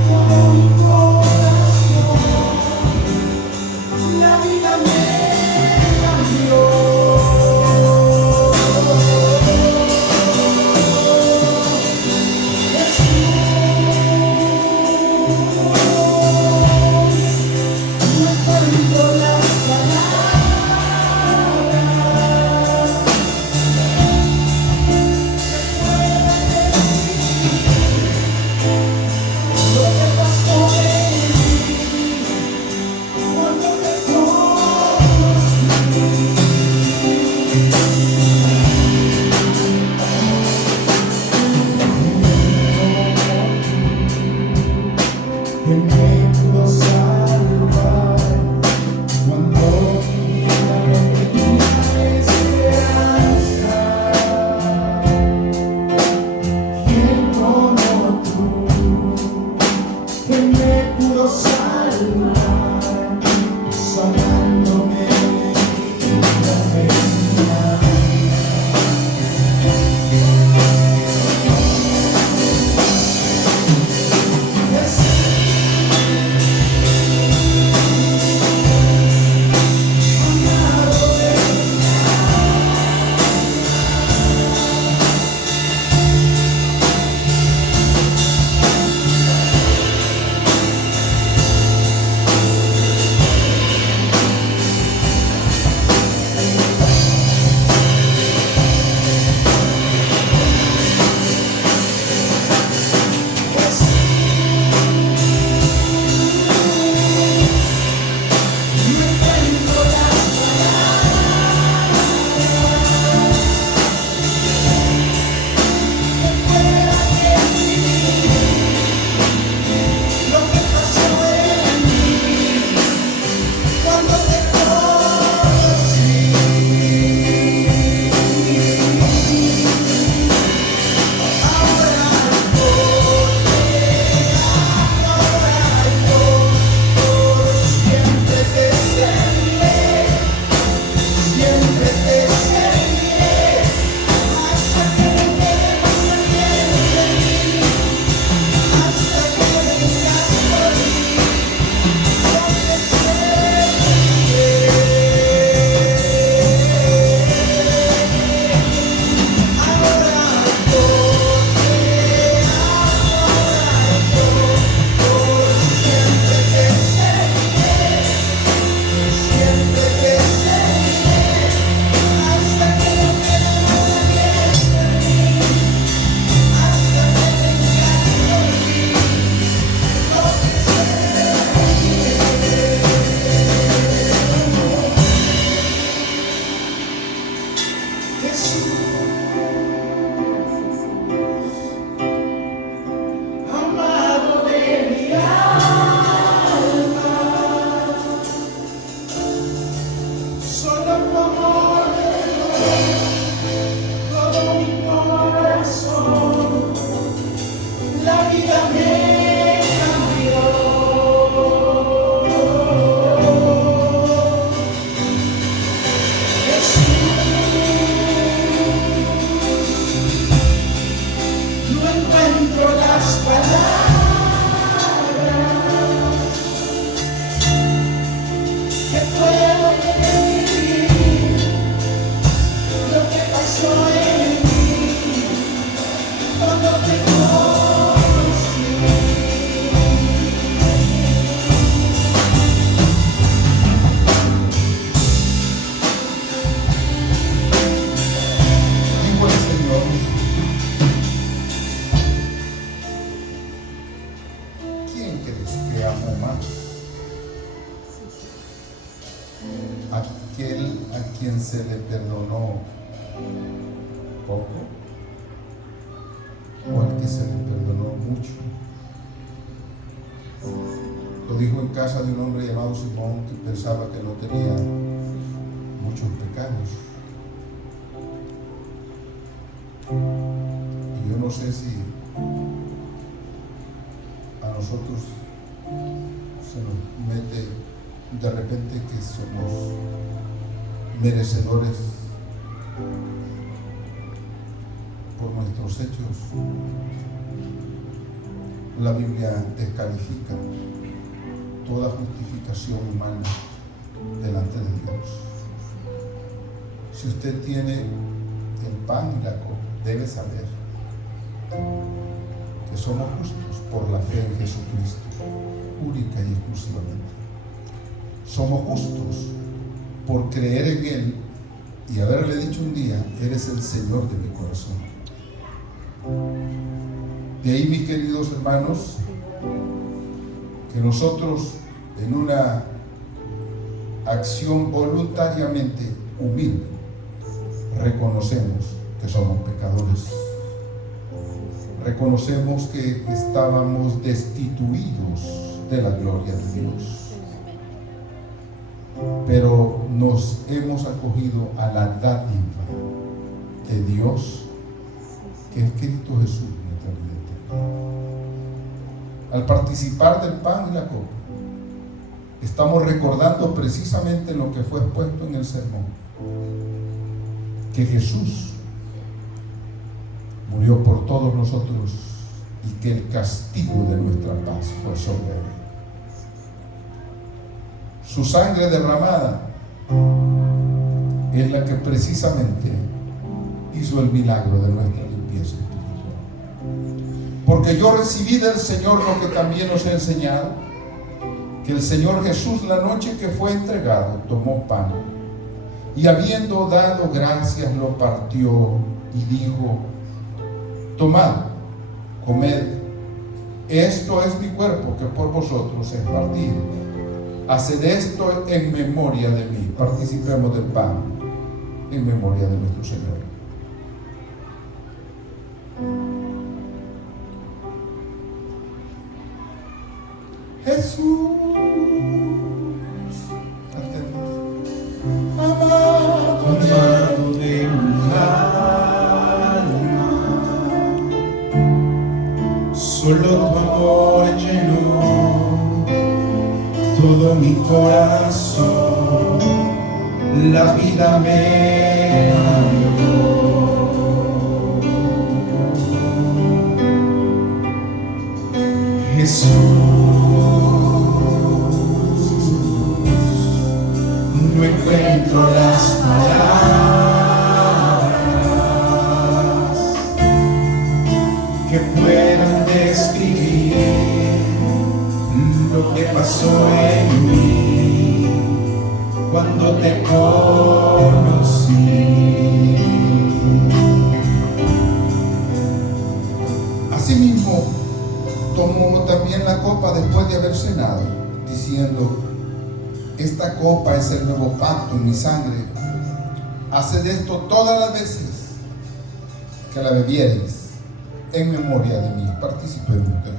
todo mi corazón. La vida me cambió. encuentro las palabras que puedo describir lo que pasó en mí cuando te conocí. Dijo el Señor: ¿quién crees que amó más? ¿Aquel a quien se le perdonó poco o al que se le perdonó mucho? Lo dijo en casa de un hombre llamado Simón, que pensaba que no tenía muchos pecados. Y yo no sé si a nosotros se nos mete de repente que somos merecedores por nuestros hechos. La Biblia descalifica toda justificación humana delante de Dios. Si usted tiene el pan y la copa, debe saber que somos justos por la fe en Jesucristo, única y exclusivamente. Somos justos por creer en Él y haberle dicho un día: eres el Señor de mi corazón. De ahí, mis queridos hermanos, que nosotros, en una acción voluntariamente humilde, reconocemos que somos pecadores. Reconocemos que estábamos destituidos de la gloria de Dios, pero nos hemos acogido a la dádiva de Dios, que es Cristo Jesús, nuestra vida eterna. Al participar del pan y la copa, estamos recordando precisamente lo que fue expuesto en el sermón: que Jesús murió por todos nosotros y que el castigo de nuestra paz fue sobre él. Su sangre derramada es la que precisamente hizo el milagro de nuestra limpieza espiritual. Porque yo recibí del Señor lo que también os he enseñado, que el Señor Jesús, la noche que fue entregado, tomó pan y, habiendo dado gracias, lo partió y dijo: tomad, comed, esto es mi cuerpo que por vosotros es partido. Haced esto en memoria de mí. Participemos del pan en memoria de nuestro Señor. Jesús, amado de mi alma, solo tu amor llenó todo mi corazón, la vida me dio. Jesús, no encuentro las palabras que puedan describir lo que pasó en mí cuando te conocí. Asimismo, tomó también la copa después de haber cenado, diciendo: esta copa es el nuevo pacto en mi sangre. Haced esto todas las veces que la bebiereis en memoria de mí. Participemos de él.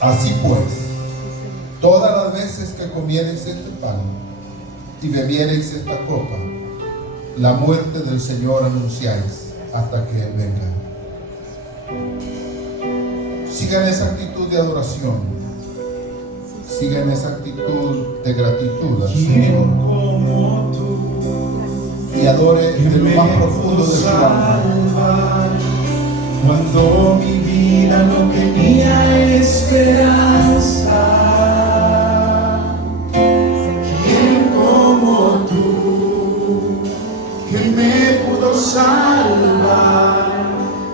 Así pues, todas las veces que comiereis este pan y bebiereis esta copa, la muerte del Señor anunciáis hasta que Él venga. Sigan esa actitud de adoración, sigan esa actitud de gratitud al ¿Quién Señor. como tú? y adore de lo más profundo de su alma. Cuando mi vida no tenía esperanza, ¿quién como tú que me pudo salvar,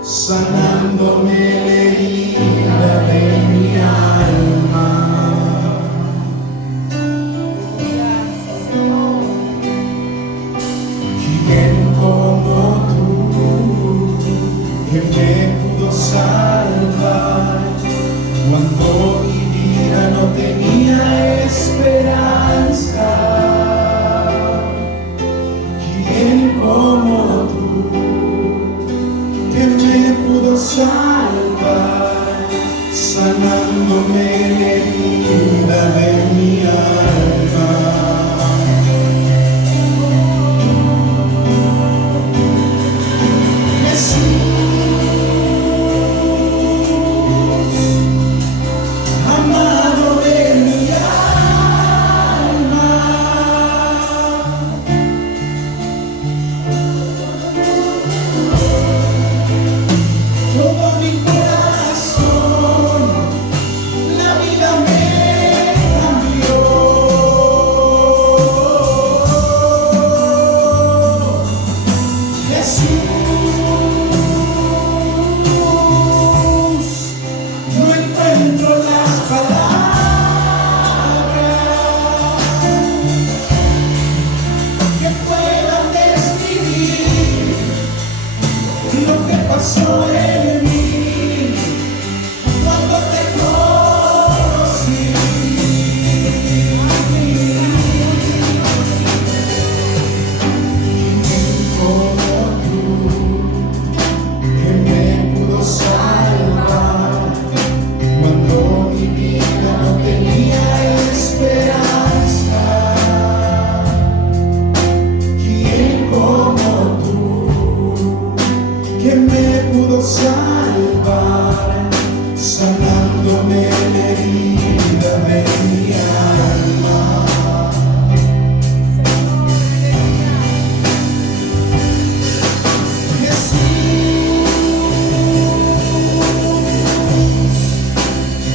sanándome la herida de mi alma? ¿Quién como tú que me pudo salvar cuando mi vida no tenía esperanza? ¿Quién como tú que me pudo salvar, sanándome la herida de mi alma? Amado de mi alma, todo mi corazón, la vida me cambió. Jesús, no encuentro las palabras que puedan describir lo que pasó en mí cuando te conocí. Como tú que me pudo salvar cuando mi vida no tenía esperanza. ¿Quién como tú que me pudo salvar, sanándome la herida de mi alma?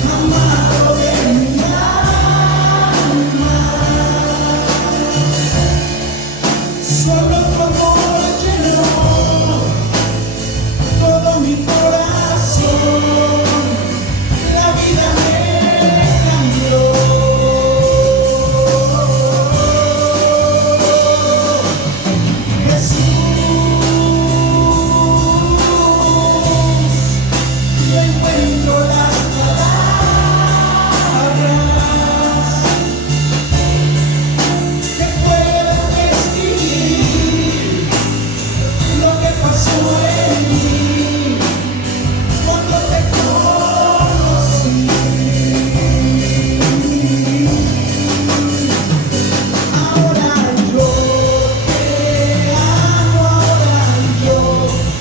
Amado de mi alma, solo tu amor llenó todo mi corazón, la vida me cambió. Jesús, no encuentro las que puedan describir lo que pasó en mí cuando te conocí. Ahora yo te amo, ahora yo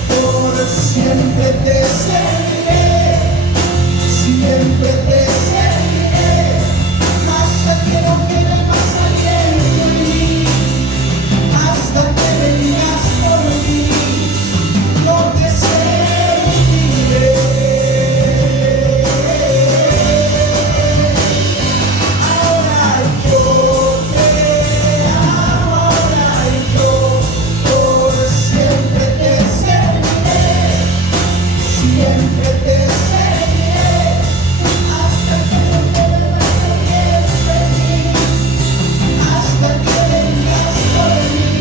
por siempre te seguiré, siempre te seguiré, hasta que no quede más aliento en mí, hasta que vengas por mí, no te serviré. Ahora yo te amo, ahora yo por siempre te serviré, siempre te seguiré, hasta que no quede más aliento en mí, hasta que vengas por mí,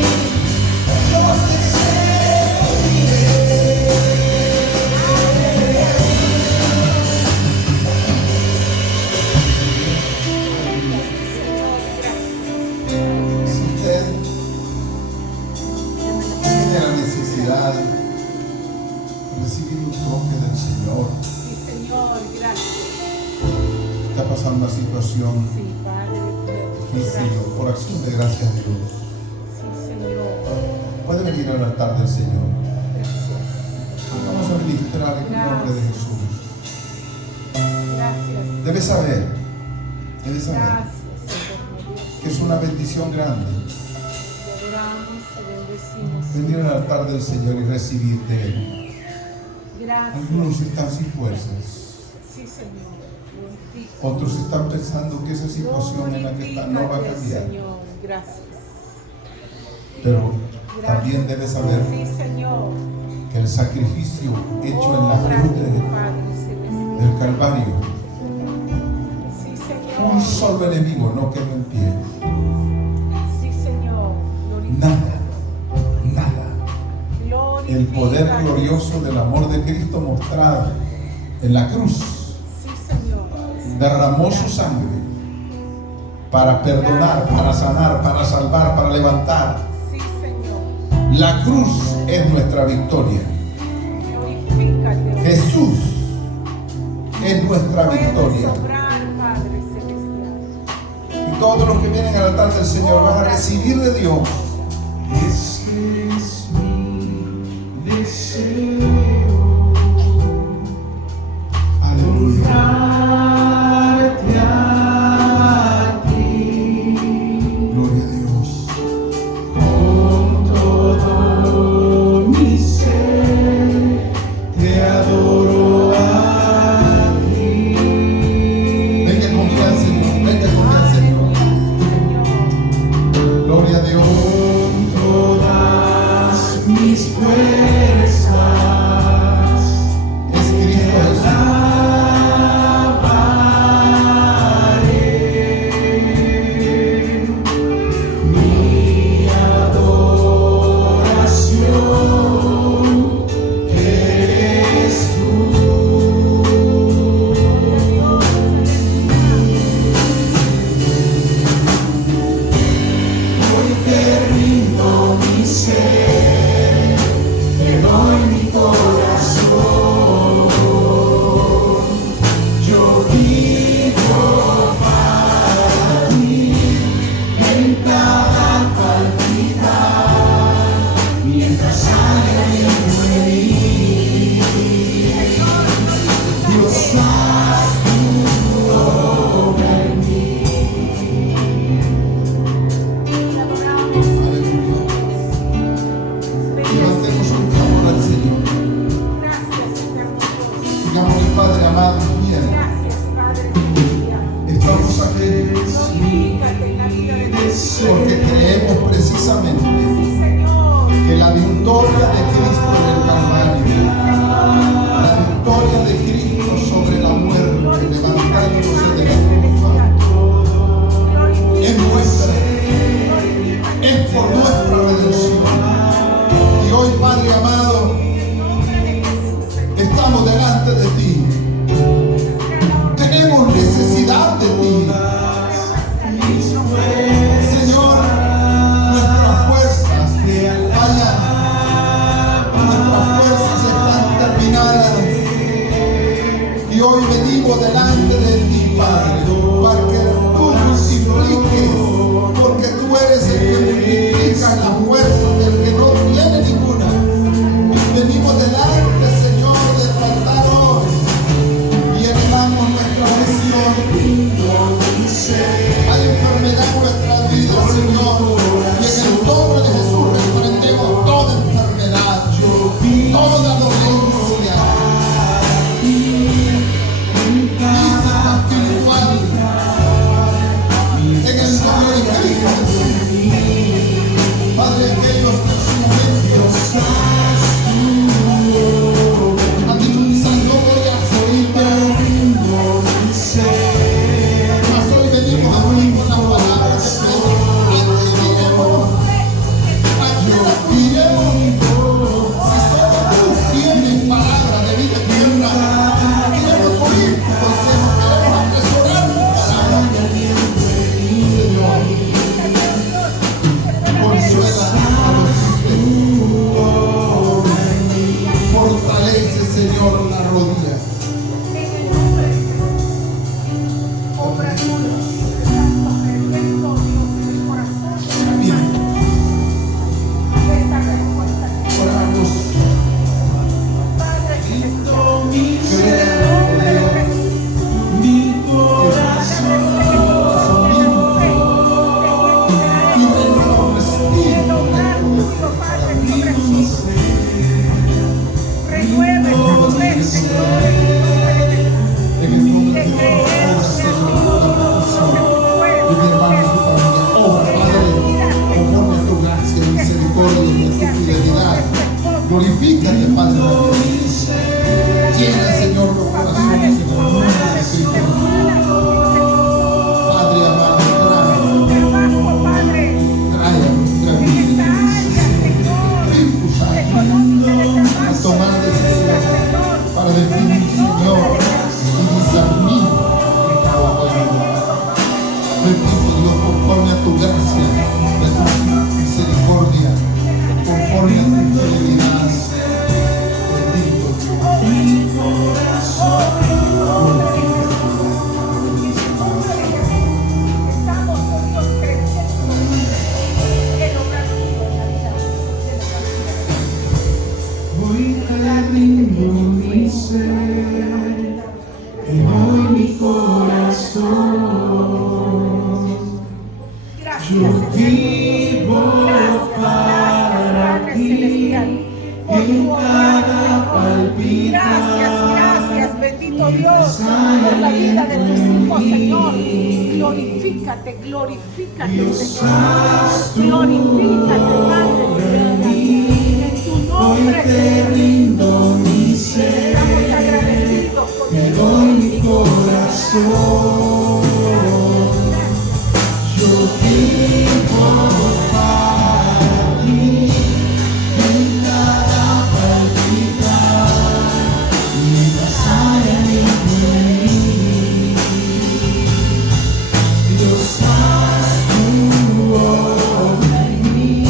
yo te serviré. Si usted tiene la necesidad de recibir un toque del Señor, Sí, Señor, gracias. está pasando una situación Sí, Padre. difícil, Gracias. por acción de gracias a Dios, Sí, Señor. puede venir al altar del Señor. Gracias. Vamos a ministrar en el nombre de Jesús. Gracias. Debe saber Gracias, Señor. que es una bendición grande Te adoramos. bendecimos. Venir al altar del Señor y recibir de Él. Gracias. Algunos están sin fuerzas. Sí, Señor. Glorifica. Otros están pensando que esa situación en la que están no va a Glorifícate, cambiar. Señor. Gracias. Pero Gracias. también debes saber Sí, Señor. que el sacrificio hecho en Oh, la cruz gracias, Padre Celestial. del Calvario, Sí, un Señor. solo enemigo no quedó en pie. Sí, Señor. Glorifica. Nada. Glorifica. El poder glorioso del amor de Cristo mostrado en la cruz, Sí, Señor. derramó su sangre para perdonar, para sanar, para salvar, para levantar. Sí, Señor. La cruz es nuestra victoria. Glorifícate. Jesús es nuestra Puedes victoria. obrar, Padre Celestial. Y todos los que vienen al altar del Señor van a recibir de Dios. Ese es mi deseo. Aleluya. Darte a ti Gloria a Dios. con todo mi ser. Te adoro a ti. Venga con confianza en Dios. Venga con confianza en Dios. Gloria a Dios. Con todas mis fuerzas. Es Cristo Jesús. Mi adoración eres tú. Hoy te rindo mi ser, te doy mi corazón. Yo vivo para ti en cada palpitar, mientras sale aliento en mí. Dios, haz tu obra en mí. Aleluya. Levantemos un clamor al Señor. Gracias, eterno Dios. Digámosle, Padre amado y fiel, Gracias, Padre Celestial. estamos aquí Glorifícate en la vida de Dios. porque creemos precisamente Sí, Señor. que la victoria de Cristo en el Calvario, la victoria de Cristo sobre la muerte, levantándose de la tumba, es nuestra, es por nuestra redención. Y hoy, Padre amado, estamos delante de ti. Tenemos necesidad de ti. Señor, nuestras fuerzas fallan, nuestras fuerzas están terminadas. Y hoy venimos delante de ti, Padre, para que tú nos impliques, porque tú eres el que multiplica la fuerza del que no tiene ninguna. Venimos delante, Señor, de faltar hoy y elevamos nuestra oración. Hay enfermedad en nuestra vida, Señor, y en el nombre de Jesús reprendemos toda enfermedad, toda dolencia física, espiritual, en el nombre de Cristo Jesús. Padre, Padre Celestial, por tu obrar, Señor. Gracias, bendito Dios, por la vida de tus hijos, Señor. Glorifícate, Señor. Glorifícate, Padre Celestial. En tu nombre, Señor. Estamos agradecidos contigo. Mi corazón, yo vivo para ti, en cada palpitar, mientras haya en mí. Dios, haz tu obra en mí,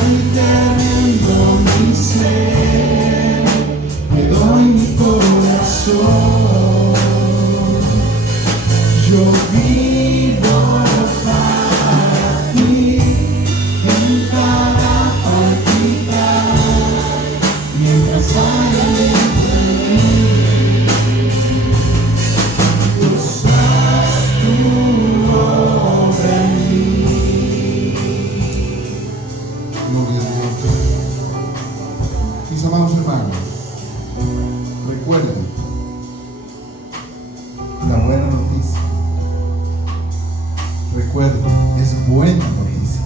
entendiendo mi ser, te doy mi corazón. Yo vivo para ti, en cada palpitar, mientras haya en mí. Dios, haz tu obra en mí. Gloria a Dios. Mis amados hermanos, recuerden la buena noticia. Recuerden, es buena noticia.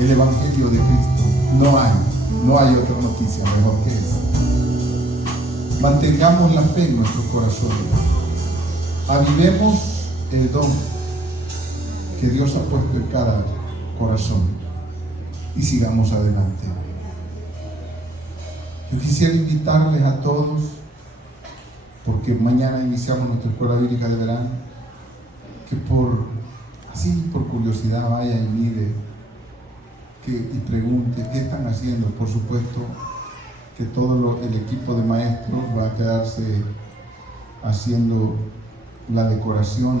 El Evangelio de Cristo. No hay otra noticia mejor que esa. Mantengamos la fe en nuestros corazones. Avivemos el don que Dios ha puesto en cada corazón y sigamos adelante. Yo quisiera invitarles a todos, porque mañana iniciamos nuestra escuela bíblica de verano, que por curiosidad vaya y mire y pregunte qué están haciendo. Por supuesto que todo el equipo de maestros va a quedarse haciendo la decoración,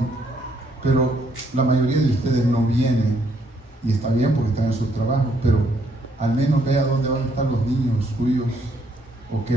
pero la mayoría de ustedes no vienen, y está bien porque están en sus trabajos, pero al menos vea dónde van a estar los niños suyos o qué